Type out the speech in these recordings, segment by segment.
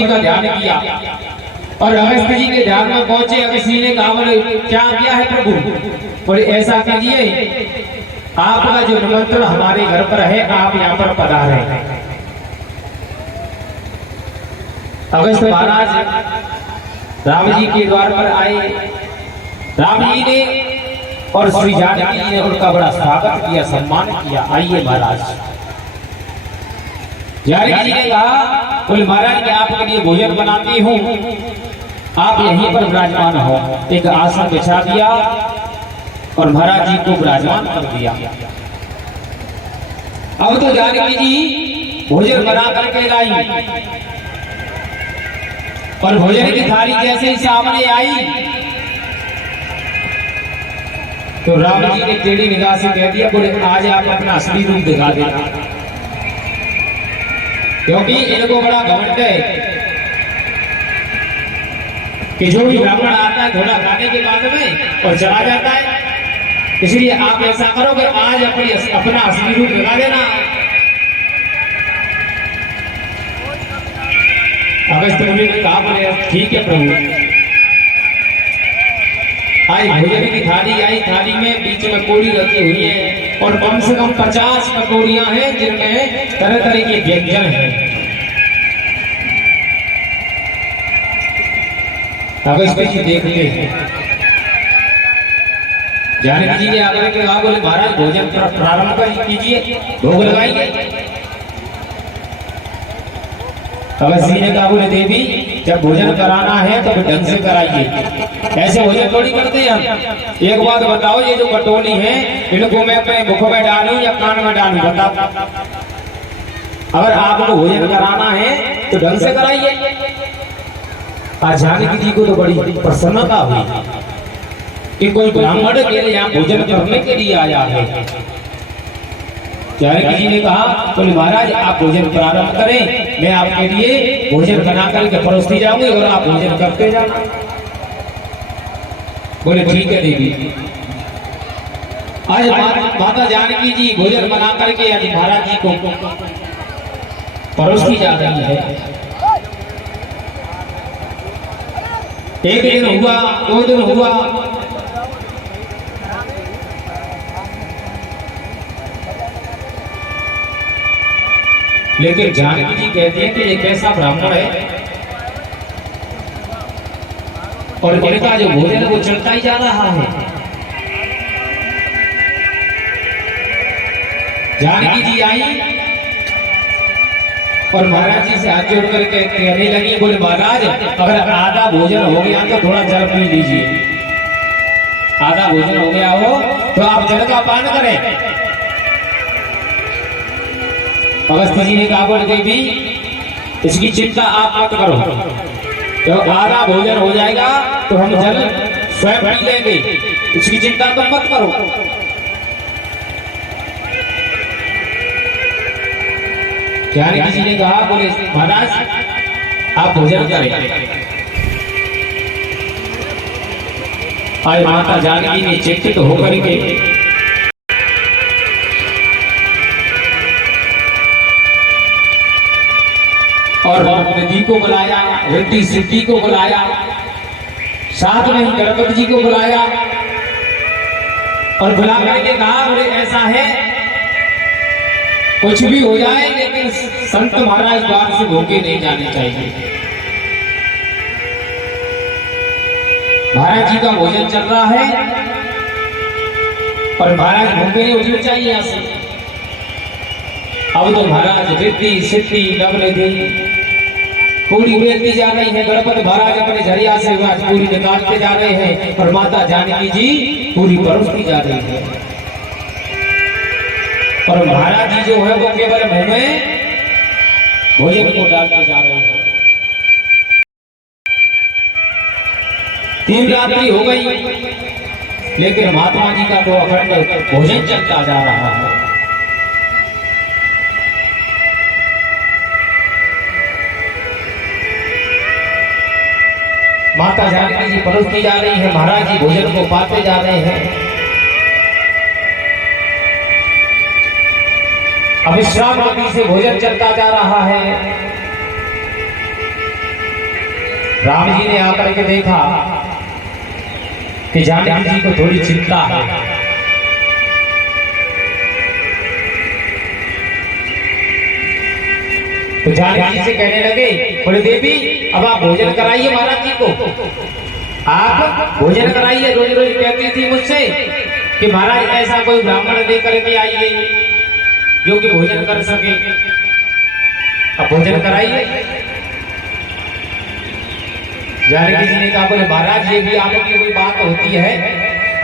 जी का ध्यान किया और अगस्त जी के ध्यान में पहुंचे। अगस्त जी ने कहा बोले क्या किया है प्रभु? बोले ऐसा कीजिए, आपका जो निमंत्रण हमारे घर पर है, आप यहाँ पर पधारे। अगस्त महाराज राम जी के द्वार पर आए। राम जी ने और श्री जानकी जी ने उनका बड़ा स्वागत किया, सम्मान किया। आइए महाराज। जानकी जी ने कहा बोले महाराज मैं आपके लिए भोजन बनाती हूँ, आप यहीं पर विराजमान हो। एक आसन बिछा दिया और महाराज जी को विराजमान कर दिया। अब तो जानकी जी भोजन बना करके लाई और भोजन की थाली जैसे ही सामने आई तो राम जी ने टेढ़ी निगाह से कह दिया बोले आज आप अपना असली रूप दिखा देना, क्योंकि इनको बड़ा घमंड है कि जो भी ब्राह्मण आता है थोड़ा खाने के बाद में और चला जाता है। इसलिए आप ऐसा करो कि आज अपना असली रूप दिखा देना। अगस्त मुनि ने कहा बोले ठीक है प्रभु। आज भोजन की थाली आई, थाली में बीच में पूरी रखी हुई है और कम से कम 50 कटोरियां हैं जिनमें तरह तरह के व्यंजन हैं। अगस्त जी देखते हैं। जानकी जी ने आकर के कहा बोले महाराज भोजन प्रारंभ कीजिए, भोग लगाइए। अगस्त जी ने कहा बोले देवी जब भोजन कराना है तो ढंग से कराइए, ऐसे भोजन थोड़ी करते हैं हम। एक बात बताओ, ये जो कटोरी है इनको मैं अपने मुख में डालूं या कान में डालूं बताओ? अगर आपको भोजन कराना है तो ढंग से कराइए। आज जानकी जी को तो बड़ी प्रसन्नता हुई कि कोई ब्राह्मण के लिए यहाँ भोजन करने के लिए आया है। जानकी जी ने कहा बोले महाराज आप भोजन प्रारंभ करें, मैं आपके लिए भोजन बना करके परोसती जाऊंगी और आप भोजन करते जाना। बोले ठीक है देवी। आज माता जानकी जी भोजन बना करके आज महाराज जी को परोसती जा रही है। एक दिन हुआ, 2 दिन हुआ, लेकिन जानकी जी कहती है कि ये कैसा ब्राह्मण है और इनका जो भोजन है वो चलता ही जा रहा है। जानकी जी आई और महाराज जी से हाथ जोड़ करके कहने लगी बोले महाराज अगर आधा भोजन हो गया तो थोड़ा जल पी लीजिए। आधा भोजन हो गया हो तो आप जल का पान करें। अगस्त जी ने कहा बोले देवी इसकी चिंता आप मत करो, तो आधा भोजन हो जाएगा तो हम जल स्वयं पी लेंगे, इसकी चिंता तो मत करो। जानकी जी ने कहा बोले महाराज आप भोजन करें। आज माता जानकी ने चिंतित होकर के और नदी को बुलाया, रिद्धि सिद्धि को बुलाया, साथ में ही गणपति जी को बुलाया और बुला करके कहा बोले ऐसा है कुछ भी हो जाए लेकिन संत महाराज द्वार से भूखे नहीं जाने चाहिए। महाराज जी का भोजन चल रहा है और महाराज भूखे नहीं उठने चाहिए यहाँ से। अब तो महाराज रिद्धि सिद्धि नवनिधि पूरी बेचती जा रही है। गणपति महाराज अपने झरिया से पूरी निकालते जा रहे हैं और माता जानकी जी पूरी परोसती जा रही है और महाराज जी जो है वो केवल मुंह में भोजन को डालते जा रहे हैं। 3 रात्रि हो गई लेकिन महात्मा जी का तो अखंड भोजन चलता जा रहा है। माता जानकी जी परोसती जा रही है, महाराज जी भोजन को पाते जा रहे हैं। अविश्राम गति से भोजन चलता जा रहा है। राम जी ने आकर के देखा कि जानकी जी को थोड़ी चिंता है। तो जानकी जी से कहने लगे, बोले देवी अब आप भोजन कराइए महाराज जी को, आप भोजन कराइए। रोज रोज कहती थी मुझसे कि महाराज ऐसा कोई ब्राह्मण लेकर के आइए जो कि भोजन कर सके, अब भोजन कराइए। जानकी जी ने कहा, बोले महाराज ये भी आपकी कोई बात होती है,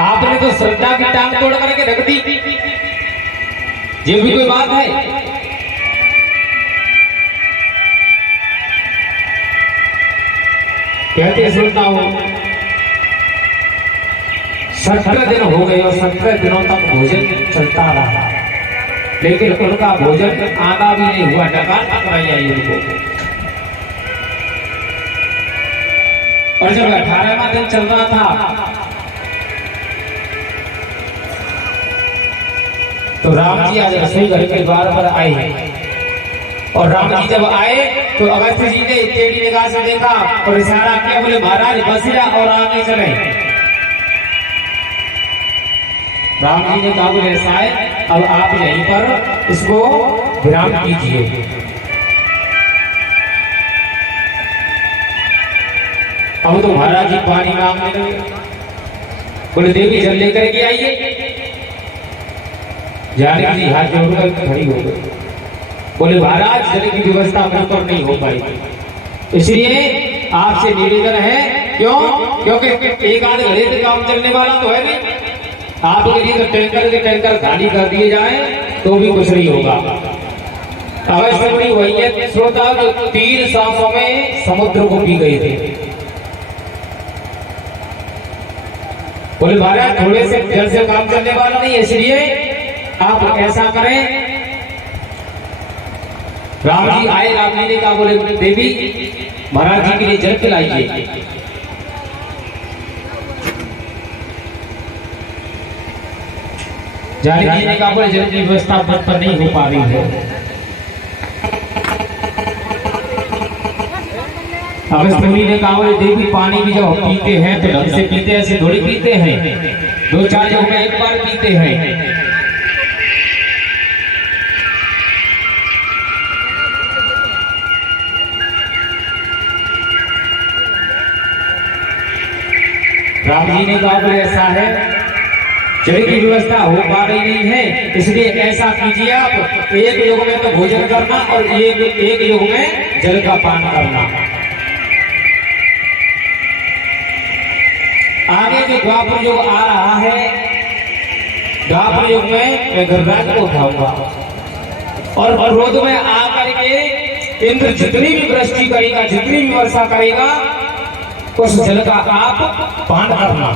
आपने तो श्रद्धा की टांग तोड़ करके रख दी, ये भी कोई बात है? कहते सुनता हूं 17 दिन हो गए और 17 दिनों तक भोजन चलता रहा, लेकिन उनका भोजन आना भी नहीं हुआ, डकार टकराई आई उनको। और जब 18वां दिन चल रहा था तो राम जी आज रसोई घर के द्वार पर आए, और राम जी जब आए तो अगस्त्य जी ने टेढ़ी निगाह से देखा और इशारा किया, बोले महाराज बस जा और आगे चले। राम जी ने कहा, बोले ऐसा है अब आप यहीं पर इसको विराम कीजिए। अब तो महाराज जी पानी मांगने लगे, बोले देवी जल लेकर के आइए। जानकी जी हाथ जोड़कर खड़ी हो गई, बोले महाराज जल की व्यवस्था बिल्कुल नहीं हो पाई, इसलिए आपसे निवेदन है। क्यों? क्योंकि एक आध घड़े से काम चलने वाला तो है नहीं, आप यदि तो टैंकर के टैंकर खाली कर दिए जाए तो भी कुछ नहीं होगा। अवश्य में वही है श्रोता जो 3 सांसों में समुद्र को पी गए थे। बोले महाराज थोड़े से जल से काम चलने वाला नहीं है, इसलिए आप ऐसा करें। राम जी आए, राम जी ने कहा, बोले देवी महाराज जी के लिए जल पिलाइए। जानकी जी ने कहा, बोले जल की व्यवस्था पर नहीं हो पा रही है। अगस्त्य मुनि ने कहा, बोले देवी पानी भी जब पीते हैं तो ढंग से पीते हैं, ऐसे थोड़ी पीते हैं, 2-4 जगह में एक बार पीते हैं। राम जी ने कहा, बोले ऐसा है जल की व्यवस्था हो पा रही नहीं है, इसलिए ऐसा कीजिए आप एक युग में तो भोजन करना और एक युग में जल का पान करना। आगे जो द्वापर युग आ रहा है, द्वापर युग में मैं गृहराज को उठाऊंगा और क्रोध में आकर के इंद्र जितनी भी वृष्टि करेगा, जितनी भी वर्षा करेगा, उस जल का आप पान करना।